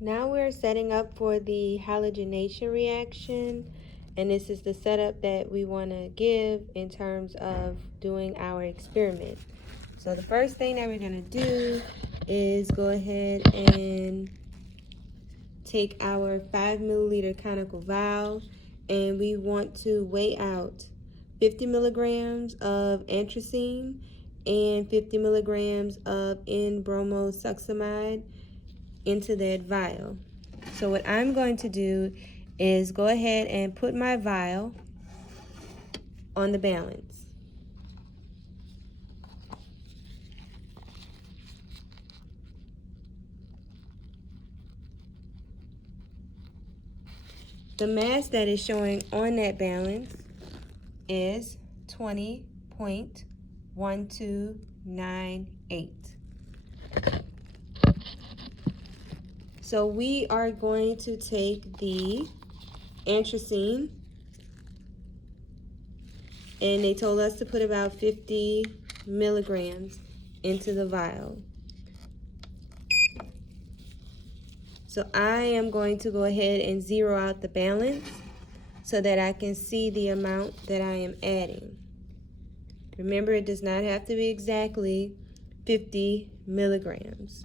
Now we're setting up for the halogenation reaction, and this is the setup that we want to give in terms of doing our experiment. So the first thing that we're going to do is go ahead and take our 5 milliliter conical vial, and we want to weigh out 50 milligrams of anthracene and 50 milligrams of N-bromosuccinimide into that vial. So what I'm going to do is go ahead and put my vial on the balance. The mass that is showing on that balance is 20.1298. So we are going to take the anthracene, and they told us to put about 50 milligrams into the vial. So I am going to go ahead and zero out the balance so that I can see the amount that I am adding. Remember, it does not have to be exactly 50 milligrams.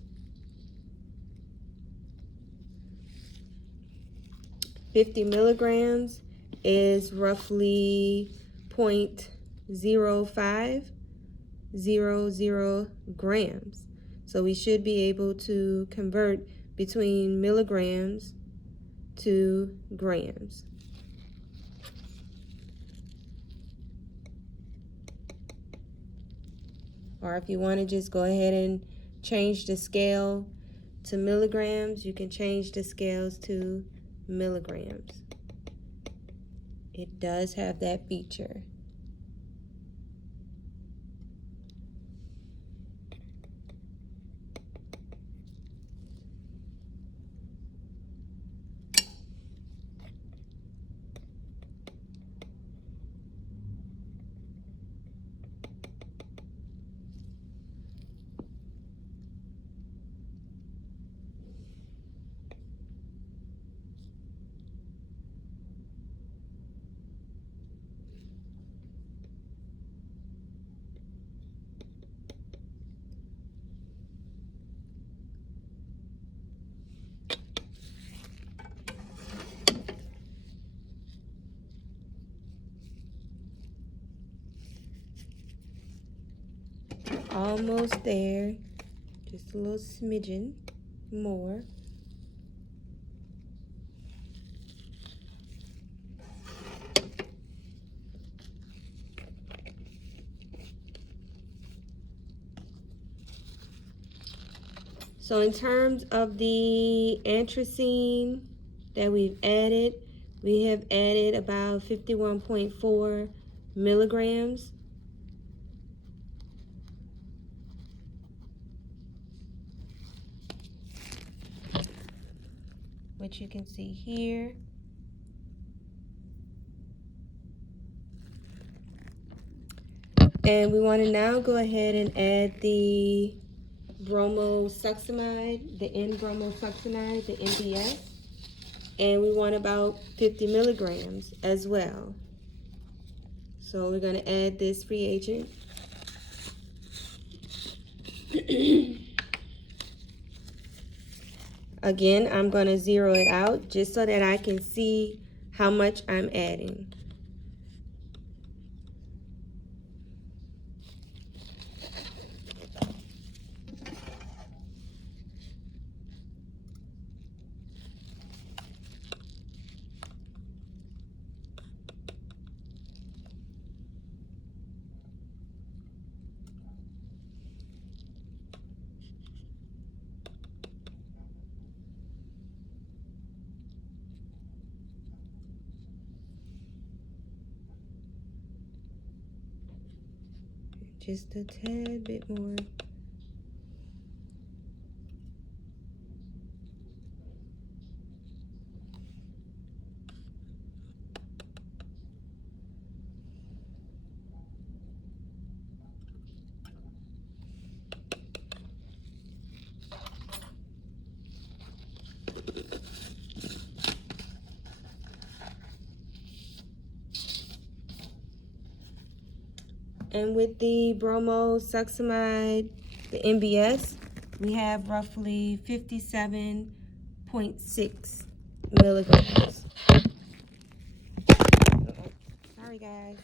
50 milligrams is roughly 0.0500 grams. So we should be able to convert between milligrams to grams. Or if you want to just go ahead and change the scale to milligrams, you can change the scales to milligrams. It does have that feature. Almost there, just a little smidgen more. So in terms of the anthracene that we've added, we have added about 51.4 milligrams. Which you can see here. And we want to now go ahead and add the bromosuccinimide, the N-bromosuccinimide, the NBS. And we want about 50 milligrams as well. So we're going to add this reagent. Again, I'm going to zero it out just so that I can see how much I'm adding. Just a tad bit more. And with the bromosuccinimide, the NBS, we have roughly 57.6 milligrams. Sorry, guys.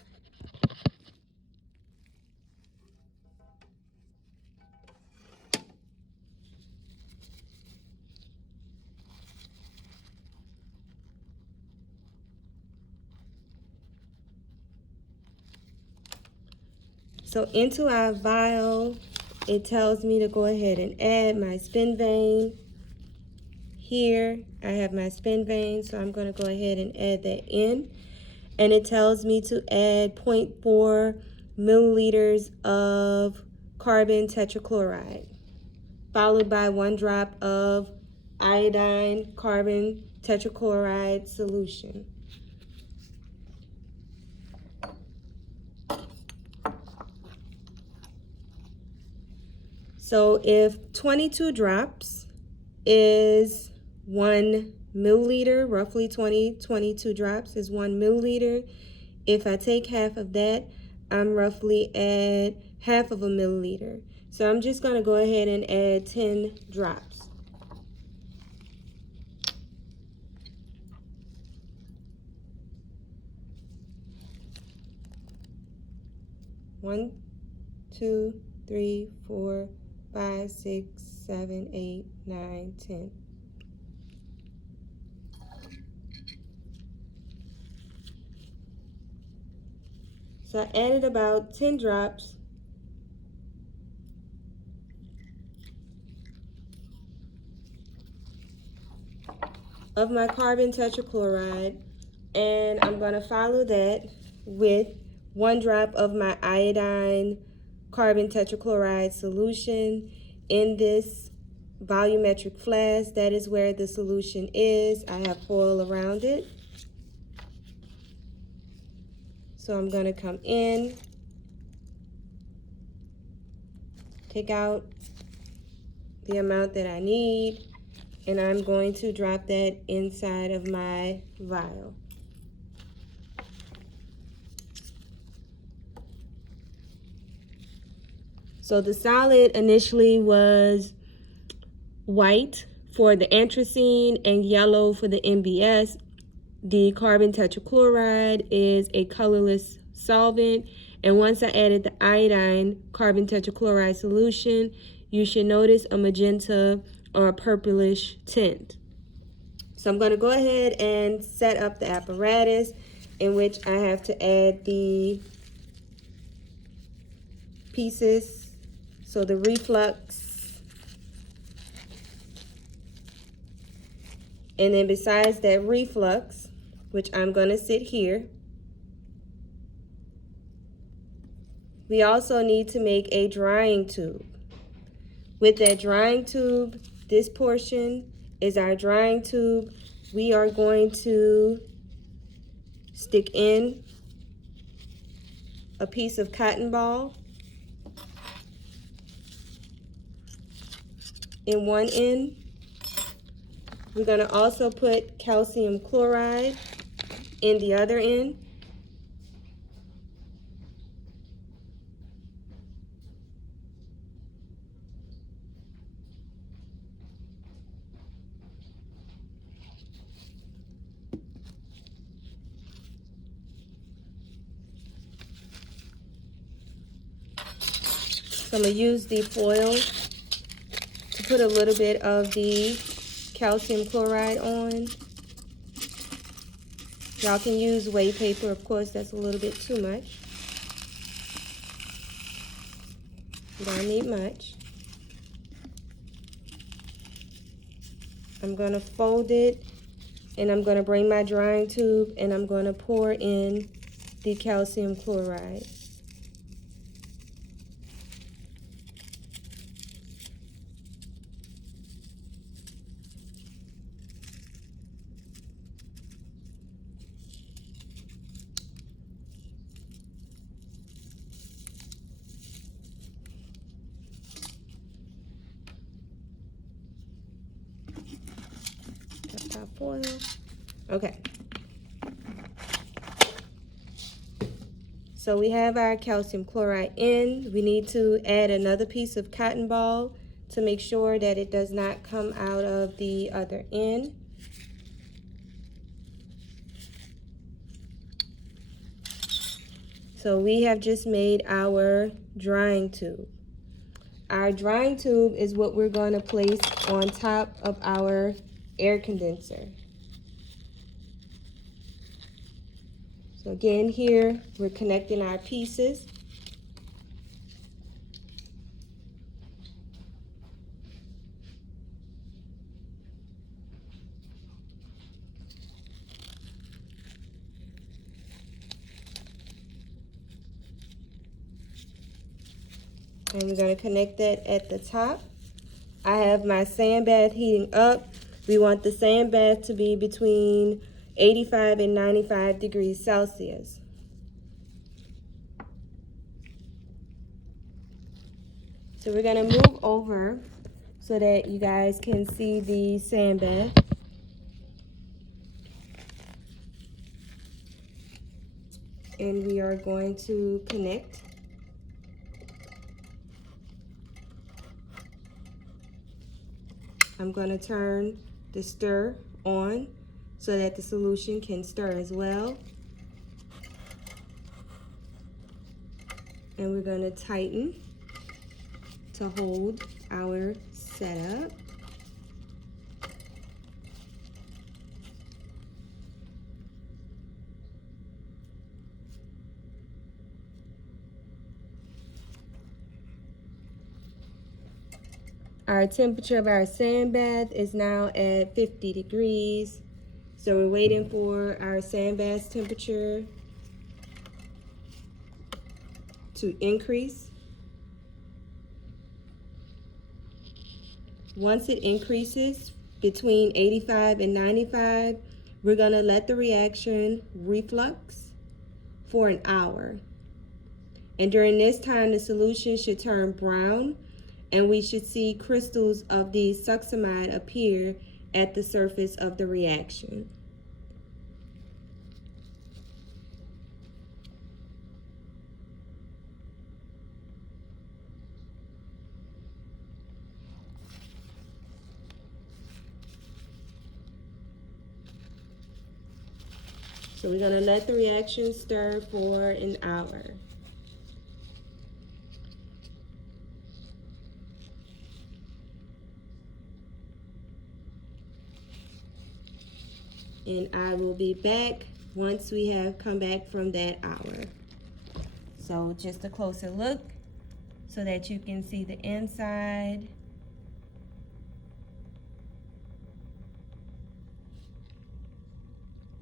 So into our vial, it tells me to go ahead and add my spin vein. Here, I have my spin vein, so I'm going to go ahead and add that in. And it tells me to add 0.4 milliliters of carbon tetrachloride, followed by 1 drop of iodine carbon tetrachloride solution. So if 22 drops is 1 milliliter, roughly 22 drops is 1 milliliter. If I take half of that, I'm roughly at half of a milliliter. So I'm just going to go ahead and add 10 drops. One, 2, 3, 4, 5, 6, 7, 8, 9, 10. So I added about 10 drops of my carbon tetrachloride, and I'm going to follow that with 1 drop of my iodine carbon tetrachloride solution in this volumetric flask. That is where the solution is. I have foil around it. So I'm going to come in, take out the amount that I need, and I'm going to drop that inside of my vial. So the solid initially was white for the anthracene and yellow for the NBS. The carbon tetrachloride is a colorless solvent, and once I added the iodine carbon tetrachloride solution, you should notice a magenta or a purplish tint. So I'm going to go ahead and set up the apparatus in which I have to add the pieces. So the reflux, and then besides that reflux, which I'm going to sit here, we also need to make a drying tube. With that drying tube, this portion is our drying tube. We are going to stick in a piece of cotton ball in one end. We're going to also put calcium chloride in the other end. So I'm going to use the foil to put a little bit of the calcium chloride on. Y'all can use whey paper, of course, that's a little bit too much. You don't need much. I'm going to fold it, and I'm going to bring my drying tube, and I'm going to pour in the calcium chloride. Foil. Okay. So we have our calcium chloride in. We need to add another piece of cotton ball to make sure that it does not come out of the other end. So we have just made our drying tube. Our drying tube is what we're going to place on top of our air condenser. So again, here we're connecting our pieces. And we're going to connect that at the top. I have my sand bath heating up. We want the sand bath to be between 85 and 95 degrees Celsius. So we're going to move over so that you guys can see the sand bath. And we are going to connect. I'm going to turn the stir on so that the solution can stir as well. And we're going to tighten to hold our setup. Our temperature of our sand bath is now at 50 degrees. So we're waiting for our sand bath temperature to increase. Once it increases between 85 and 95, we're going to let the reaction reflux for an hour. And during this time, the solution should turn brown, and we should see crystals of the succinimide appear at the surface of the reaction. So we're going to let the reaction stir for an hour. And I will be back once we have come back from that hour. So just a closer look so that you can see the inside